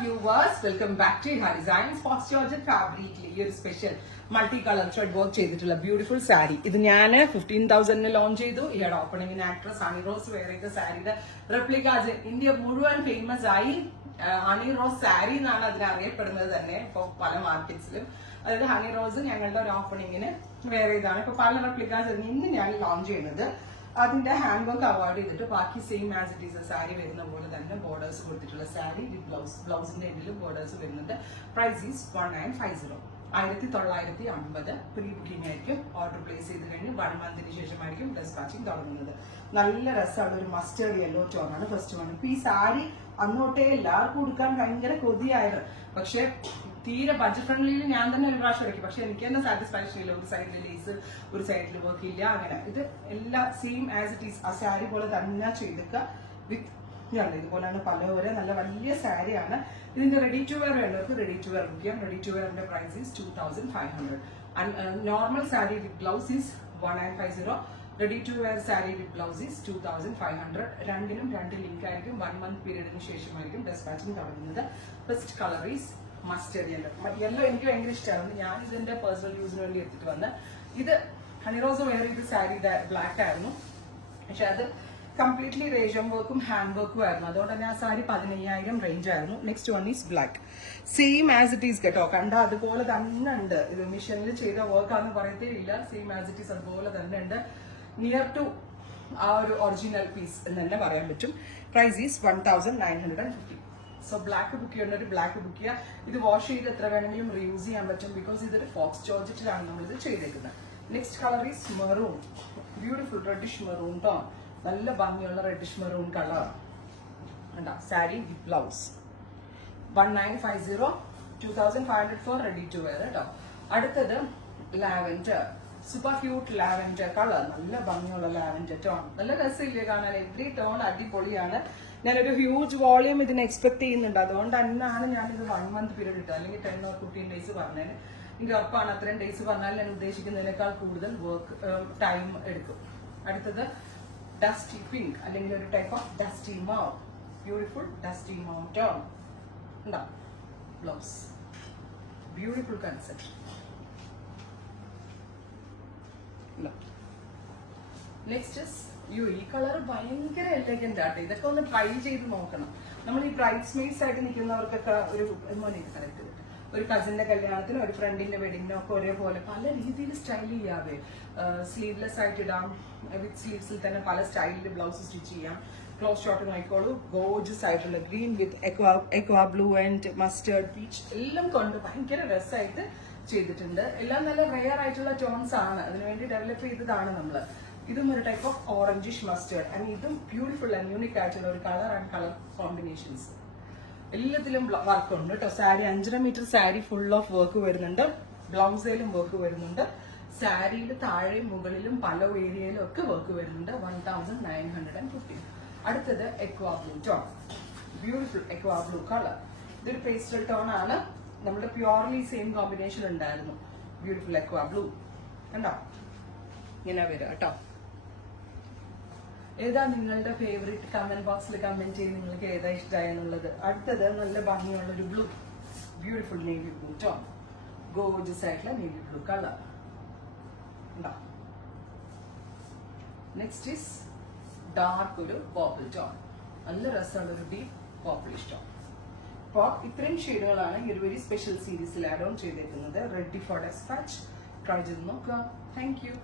viewers, welcome back to Iha Designs. Fox Georgette fabric ഈ ഒരു special multi colour thread work ചെയ്തിട്ടുള്ള beautiful sari. ഇത് ഞാൻ 15,000 ലോഞ്ച് ചെയ്തു. ഈയുടെ ഓപ്പണിംഗിന് ആക്ട്രസ് ഹണി റോസ് വെയർ ചെയ്ത സാരിയുടെ റെപ്ലിക്കാസ് ഇന്ത്യ മുഴുവൻ ഫേമസ് ആയി. ഹണി റോസ് സാരി എന്നാണ് അതിനെ അറിയപ്പെടുന്നത് തന്നെ ഇപ്പൊ പല മാർക്കറ്റ്സിലും. അതായത് ഹണി റോസ് ഞങ്ങളുടെ ഒരു ഓപ്പണിംഗിന് വെയർ ചെയ്താണ്. ഇപ്പൊ പല റെപ്ലിക്കാസ് ഇന്ന് ഞാൻ ലോഞ്ച് ചെയ്യുന്നത്. അതിന്റെ ഹാൻഡ് വർക്ക് അവോയ്ഡ് ചെയ്തിട്ട് ബാക്കി same as it is sari വരുന്ന പോലെ തന്നെ ബോർഡേഴ്സ് കൊടുത്തിട്ടുള്ള സാരി വിത്ത് ബ്ലൗസിന്റെ എൻഡിലും ബോർഡേഴ്സ് വരുന്നുണ്ട്. Price is 1950. 1950 പ്രീ ബുക്കിംഗ് ആയിരിക്കും. ഓർഡർ പ്ലേസ് ചെയ്ത് കഴിഞ്ഞ് 1 മന്തിന് ശേഷമായിരിക്കും ഡെസ്പാച്ചിങ് തുടങ്ങുന്നത്. നല്ല രസമുള്ള ഒരു മസ്റ്റേർഡ് യെല്ലോ ടോൺ ആണ് ഫസ്റ്റ് വൺ. ഇപ്പൊ ഈ സാരി അന്നോട്ടേ എല്ലാവർക്കും കൊടുക്കാൻ ഭയങ്കര കൊതിയായിരുന്നു. പക്ഷെ തീരെ ബഡ്ജറ്റ് ഫ്രണ്ട്ലിയിൽ ഞാൻ തന്നെ ഒരു പ്രാവശ്യം ഇറക്കി. പക്ഷെ എനിക്ക് തന്നെ സാറ്റിസ്ഫാക്ഷൻ ഇല്ല. ഒരു സൈഡിൽ ലേസ്, ഒരു സൈഡിൽ വർക്ക് ഇല്ല. അങ്ങനെ ഇത് എല്ലാ സെയിം ആസ് ഇറ്റ് ഈസ് ആ സാരി പോലെ തന്നെ ചെയ്തെടുക്കുക. വിത്ത് ഇതുപോലെയാണ് പലവരെ നല്ല വലിയ സാരിയാണ്. ഇതിന്റെ റെഡി ടു വെയർ വേണ്ടവർക്ക് റെഡി ടു വെയർ ബുക്ക് ചെയ്യാം. റെഡി ടു വെയറിന്റെ price is 2500. Normal sari with blouse is 1950. Ready to wear sari with blouse is 2500. രണ്ടിനും രണ്ട് ലിങ്ക് ആയിരിക്കും. 1 മന്ത് പീരീഡിന് ശേഷമായിരിക്കും ഡെസ്പാച്ചിങ് തുടങ്ങുന്നത്. First colour is mustard yellow. Yellow എനിക്ക് ഭയങ്കര ഇഷ്ടമായിരുന്നു. ഞാൻ ഇതിന്റെ പേഴ്സണൽ യൂസിന് വേണ്ടി എടുത്തിട്ട് വന്ന് ഇത് ഹണിറോസ് വെയർ ചെയ്ത സാരി ബ്ലാക്ക് ആയിരുന്നു. പക്ഷെ അത് കംപ്ലീറ്റ്ലി റേഷൻ വർക്കും ഹാൻഡ് വർക്കും ആയിരുന്നു. അതുകൊണ്ട് തന്നെ ആ സാരി 15,000 റേഞ്ച് ആയിരുന്നു. Next one is black. Same as it is കേട്ടോ. കണ്ട അതുപോലെ തന്നെ ഉണ്ട്. ഇത് മിഷനിൽ ചെയ്ത വർക്കാന്ന് പറയത്തേ ഇല്ല. സെയിം ആസ് ഇറ്റ് ഈസ് അതുപോലെ തന്നെ ഉണ്ട്. നിയർ ടു ആ ഒരു ഒറിജിനൽ പീസ് എന്ന് തന്നെ പറയാൻ പറ്റും. Price is 1950. So black book ചെയ്യേണ്ടവർ ബ്ലാക്ക് ബുക്ക് ചെയ്യുക. ഇത് വാഷ് ചെയ്ത് എത്ര വേണമെങ്കിലും റീയൂസ് ചെയ്യാൻ പറ്റും. ബിക്കോസ് ഇതൊരു ഫോക്സ് ജോർജറ്റിലാണ് നമ്മളിത് ചെയ്തേക്കുന്നത്. Next colour is maroon. Beautiful reddish maroon tone. നല്ല ഭംഗിയുള്ള reddish maroon colour. Sari with blouse 1950. 2500 for ready to wear കേട്ടോ. അടുത്തത് lavender. Super cute lavender colour. നല്ല ഭംഗിയുള്ള ലാവൻഡർ ടോൺ. നല്ല രസമില്ലേ കാണാൻ? എവറി ടോൺ അടിപൊളിയാണ്. ഞാനൊരു ഹ്യൂജ് വോളിയം ഇതിന് എക്സ്പെക്ട് ചെയ്യുന്നുണ്ട്. അതുകൊണ്ട് തന്നെയാണ് ഞാനിത് 1 മന്ത് പീരീഡ് ഇട്ടത്. അല്ലെങ്കിൽ 10 or 15 ഡേയ്സ് പറഞ്ഞതിന് എനിക്ക് ഉറപ്പാണ്. അത്രയും ഡേയ്സ് പറഞ്ഞാൽ ഞാൻ ഉദ്ദേശിക്കുന്നതിനേക്കാൾ കൂടുതൽ വർക്ക് ടൈം എടുക്കും. അടുത്തത് ഡസ്റ്റി പിങ്ക് അല്ലെങ്കിൽ ഒരു type of dusty mauve. Beautiful dusty mauve tone. ഉണ്ടാ ബ്ലൗസ്. Beautiful concept. നെക്സ്റ്റ് ഈ കളർ ഭയങ്കര എലഗന്റ് ആട്ടെ. ഇതൊക്കെ ഒന്ന് ട്രൈ ചെയ്ത് നോക്കണം. നമ്മൾ ഈ ബ്രൈഡ്സ് മെയ്ഡ്സ് ആയിട്ട് നിൽക്കുന്നവർക്കൊക്കെ ഒരു കസിന്റെ കല്യാണത്തിനോ ഒരു ഫ്രണ്ടിന്റെ വെഡിങ്ങിനോ ഒക്കെ ഒരേപോലെ പല രീതിയിൽ സ്റ്റൈൽ ചെയ്യാവേ. സ്ലീവ്ലെസ് ആയിട്ട് ഇടാം. വിത്ത് സ്ലീവ്സിൽ തന്നെ പല സ്റ്റൈലിൽ ബ്ലൗസ് സ്റ്റിച്ച് ചെയ്യാം. ക്ലോസ് ഷോട്ട് നോക്കിക്കോളൂ. ഗോർജസ് ആയിട്ടുള്ള green with aqua blue and mustard peach എല്ലാം കൊണ്ട് ഭയങ്കര രസമായിട്ട് ചെയ്തിട്ടുണ്ട്. എല്ലാം നല്ല റെയർ ആയിട്ടുള്ള ടോൺസ് ആണ്. അതിനുവേണ്ടി ഡെവലപ്പ് ചെയ്തതാണ് നമ്മള്. ഇതും ഒരു type of orangish mustard. And ഇതും ബ്യൂട്ടിഫുൾ ആൻഡ് യൂണിക് ആയിട്ടുള്ള ഒരു കളർ ആൻഡ് കളർ കോമ്പിനേഷൻസ്. എല്ലാത്തിലും വർക്ക് ഉണ്ട് കേട്ടോ. Sari 5.5 metre sari full of work വരുന്നുണ്ട്. ബ്ലൗസിലും വർക്ക് വരുന്നുണ്ട്. സാരിയിൽ താഴെയും മുകളിലും പല ഏരിയയിലും ഒക്കെ വർക്ക് വരുന്നുണ്ട്. 1950. അടുത്തത് aqua blue tone. Beautiful aqua blue colour. ഇതൊരു പേസ്റ്റൽ ടോൺ ആണ്. നമ്മുടെ പ്യോർലി സെയിം കോമ്പിനേഷൻ ഉണ്ടായിരുന്നു. Beautiful aqua blue. കണ്ടോ ഇങ്ങനെ വരിക കേട്ടോ. ഏതാ നിങ്ങളുടെ ഫേവറേറ്റ്? കമന്റ് ബോക്സിൽ കമന്റ് ചെയ്ത് നിങ്ങൾക്ക് ഏതാ ഇഷ്ടമായെന്നുള്ളത്. അടുത്തത് നല്ല ഭംഗിയുള്ള ഒരു blue. Beautiful navy blue tone. Gorgeous ആയിട്ടുള്ള navy blue colour. Next is dark ഒരു പർപ്പിൾ ടോൺ. നല്ല രസമുള്ള ഒരു ഡീപ് പർപ്പിളിഷ് ടോൺ. അപ്പോൾ ഇത്രയും ഷെയ്ഡുകളാണ് ഈ ഒരു വെരി സ്പെഷ്യൽ സീരീസിൽ ആഡ് ഓൺ ചെയ്തേക്കുന്നത്. Ready for dispatch. ട്രൈ ചെയ്ത് നോക്കുക. Thank U.